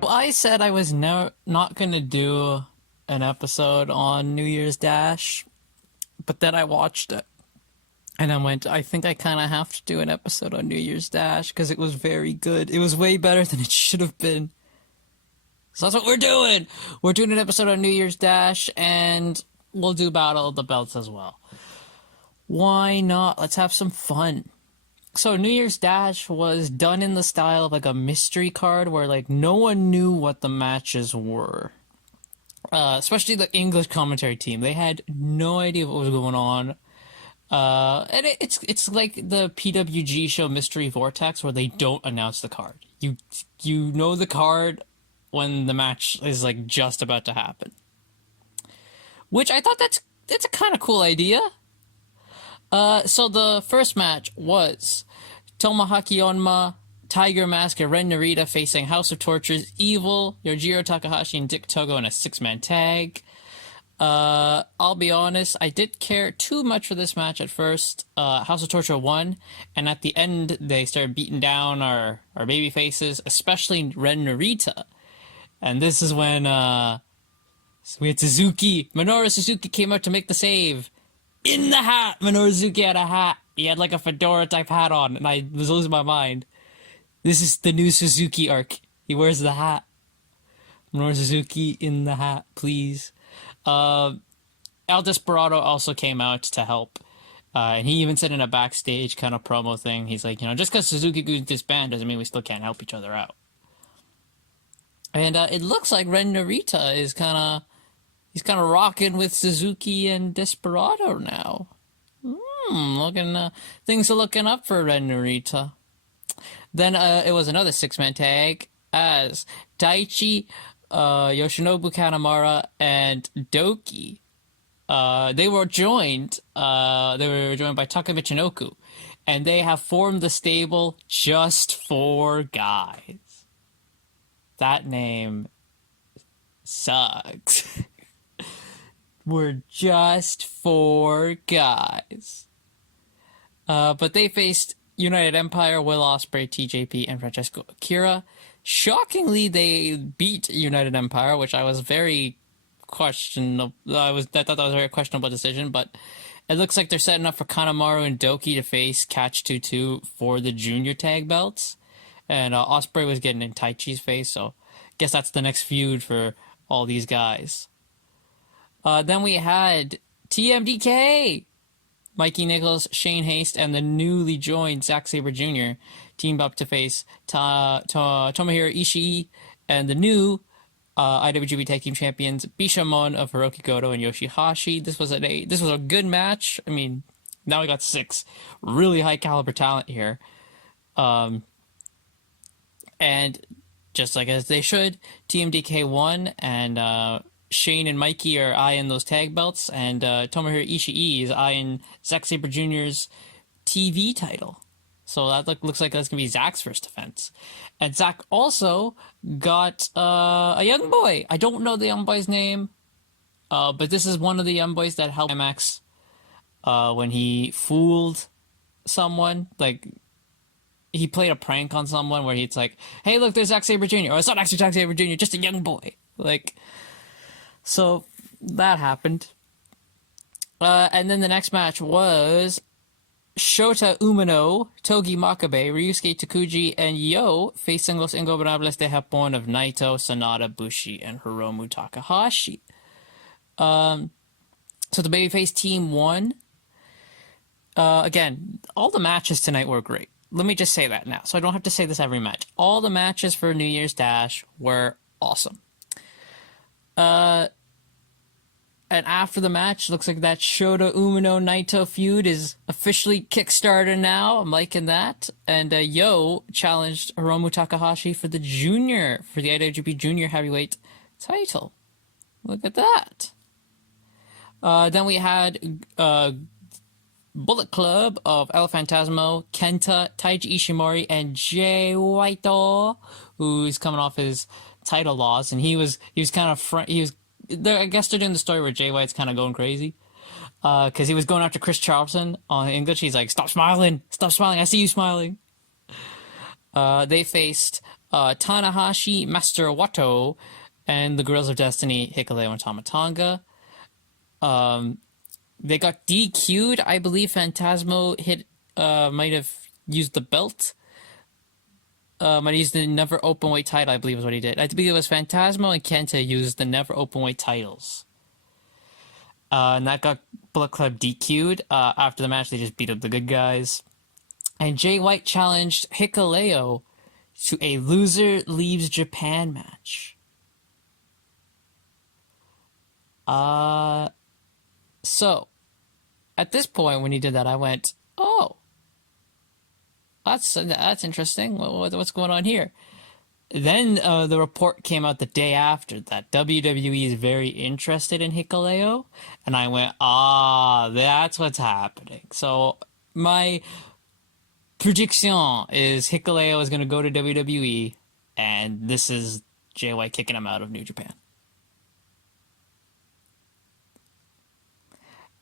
Well, I said I was not gonna do an episode on New Year's Dash, but then I watched it. And I went, I think I kind of have to do an episode on New Year's Dash because it was very good. It was way better than it should have been. So that's what we're doing. We're doing an episode on New Year's Dash, and we'll do Battle of the Belts as well. Why not? Let's have some fun. So New Year's Dash was done in the style of like a mystery card where like no one knew what the matches were. Especially the English commentary team. They had no idea what was going on. And it's like the PWG show Mystery Vortex where they don't announce the card. You know the card when the match is like just about to happen. Which I thought that's a kind of cool idea. So the first match was Tomoaki Onma, Tiger Mask, and Ren Narita facing House of Tortures, Evil, Yojiro Takahashi, and Dick Togo in a 6-man tag. I'll be honest, I didn't care too much for this match at first. House of Torture won, and at the end they started beating down our baby faces, especially Ren Narita. And this is when we had Suzuki. Minoru Suzuki came out to make the save. In the hat! Minoru Suzuki had a hat. He had like a fedora type hat on, and I was losing my mind. This is the new Suzuki arc. He wears the hat. Minoru Suzuki in the hat, please. El Desperado also came out to help. And he even said in a backstage kind of promo thing, he's like, just because Suzuki Gun's disbanded doesn't mean we still can't help each other out. And it looks like Ren Narita is kind of rocking with Suzuki and Desperado now. Things are looking up for Ren Narita. Then it was another 6-man tag as Daichi, Yoshinobu Kanemaru, and Doki. They were joined by Taka Michinoku, and they have formed the stable Just 4 Guys. That name sucks. We're Just 4 Guys. But they faced United Empire, Will Ospreay, TJP, and Francesco Akira. Shockingly, they beat United Empire, which I was very questionable. I thought that was a very questionable decision, but it looks like they're setting up for Kanemaru and Doki to face Catch 2-2 for the junior tag belts. And Ospreay was getting in Taichi's face, so I guess that's the next feud for all these guys. Then we had TMDK! Mikey Nichols, Shane Haste, and the newly joined Zack Sabre Jr. teamed up to face Tomohiro Ishii and the new IWGP Tag Team Champions Bishamon of Hiroki Goto and Yoshihashi. This was a good match. I mean, now we got 6 really high caliber talent here. And just like as they should, TMDK won, and Shane and Mikey are eyeing those tag belts, and Tomohiro Ishii is eyeing Zack Sabre Jr.'s TV title. So that looks like that's going to be Zack's first defense. And Zack also got a young boy. I don't know the young boy's name, but this is one of the young boys that helped MX when he fooled someone. Like, he played a prank on someone where he's like, hey, look, there's Zack Sabre Jr. Oh, it's not actually Zack Sabre Jr., just a young boy. Like... So that happened. And then the next match was Shota Umino, Togi Makabe, Ryusuke Takuji, and Yo facing Los Ingobernables de Japón of Naito, Sanada, Bushi, and Hiromu Takahashi. So the babyface team won. Again, all the matches tonight were great. Let me just say that now, so I don't have to say this every match. All the matches for New Year's Dash were awesome. And after the match, looks like that Shota Umino Naito feud is officially kickstarted now. I'm liking that. And Yo challenged Hiromu Takahashi for the IWGP Junior Heavyweight title. Look at that. Then we had Bullet Club of El Phantasmo, Kenta, Taiji Ishimori, and Jay White, who's coming off his title loss, and he was kind of I guess they're doing the story where Jay White's kind of going crazy, because he was going after Chris Charlton on English. He's like, stop smiling, I see you smiling. They faced Tanahashi, Master Wato, and the Guerrillas of Destiny, Hikuleo and Tama Tonga. They got DQ'd. I believe Phantasmo might have used the belt. Might have used the Never Openweight title, I believe is what he did. I believe it was Phantasmo and Kenta used the Never Openweight titles. And that got Bullet Club DQ'd. After the match, they just beat up the good guys. And Jay White challenged Hikuleo to a loser leaves Japan match. So, at this point, when he did that, I went, oh, that's interesting. What's going on here? Then the report came out the day after that WWE is very interested in Hikuleo, and I went, that's what's happening. So my prediction is Hikuleo is going to go to WWE, and this is Jay White kicking him out of New Japan.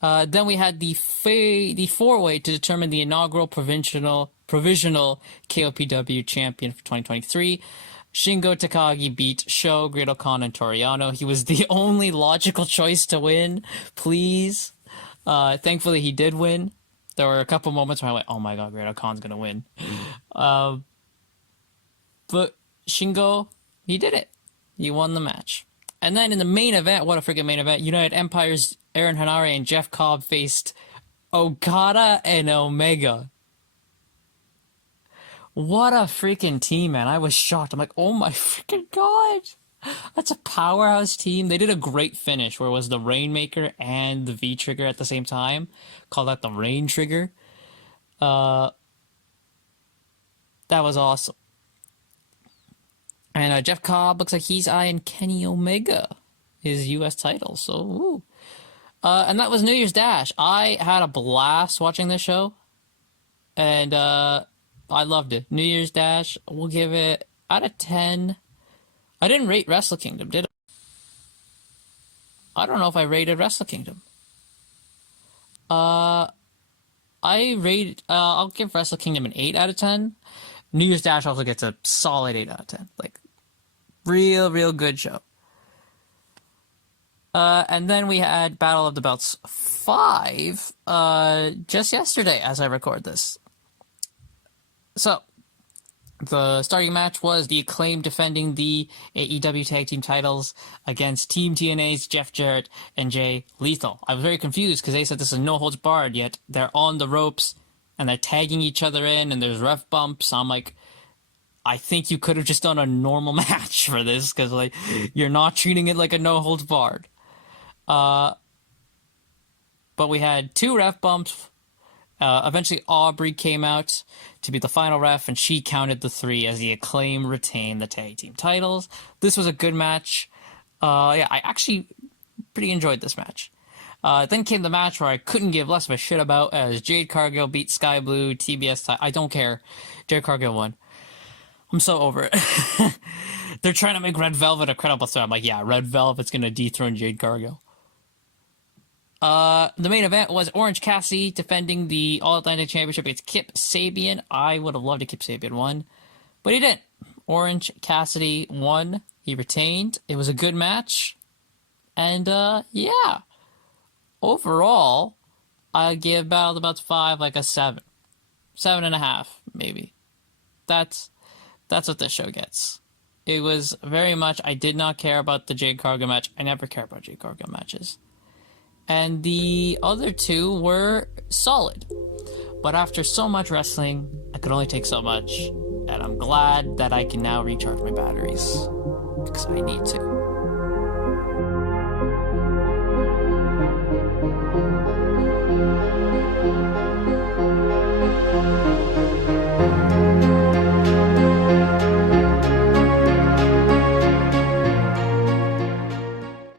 Then we had the four-way to determine the inaugural provisional KOPW champion for 2023. Shingo Takagi beat Sho, Great Khan, and Toriano. He was the only logical choice to win. Please. Thankfully, he did win. There were a couple moments where I went, oh my god, Great Khan's going to win. But Shingo, he did it. He won the match. And then in the main event, what a freaking main event, United Empire's Aaron Hanare and Jeff Cobb faced Okada and Omega. What a freaking team, man. I was shocked. I'm like, oh my freaking god. That's a powerhouse team. They did a great finish where it was the Rainmaker and the V-Trigger at the same time. Call that the Rain Trigger. That was awesome. And Jeff Cobb looks like he's eyeing Kenny Omega, his U.S. title. So, ooh. And that was New Year's Dash. I had a blast watching this show. And I loved it. New Year's Dash, we'll give it out of 10. I didn't rate Wrestle Kingdom, did I? I don't know if I rated Wrestle Kingdom. I'll give Wrestle Kingdom an 8 out of 10. New Year's Dash also gets a solid 8 out of 10. Like, real good show. And then we had Battle of the Belts 5 just yesterday as I record this. So, the starting match was the Acclaim defending the AEW Tag Team titles against Team TNA's Jeff Jarrett and Jay Lethal. I was very confused because they said this is no holds barred, yet they're on the ropes and they're tagging each other in and there's ref bumps. I'm like, I think you could have just done a normal match for this because like you're not treating it like a no holds barred. But we had 2 ref bumps. Eventually, Aubrey came out to be the final ref, and she counted the 3 as the Acclaim retained the tag team titles. This was a good match. Yeah, I actually pretty enjoyed this match. Then came the match where I couldn't give less of a shit about, as Jade Cargill beat Sky Blue, TBS. I don't care. Jade Cargill won. I'm so over it. They're trying to make Red Velvet a credible threat. I'm like, yeah, Red Velvet's going to dethrone Jade Cargill. The main event was Orange Cassidy defending the All-Atlantic Championship against Kip Sabian. I would have loved if Kip Sabian won, but he didn't. Orange Cassidy won. He retained. It was a good match. And, yeah. Overall, I'd give Battle of the Belts 5 like a 7. 7.5, maybe. That's what this show gets. It was very much, I did not care about the Jade Cargill match. I never care about Jade Cargill matches. And the other 2 were solid. But after so much wrestling, I could only take so much. And I'm glad that I can now recharge my batteries. Because I need to.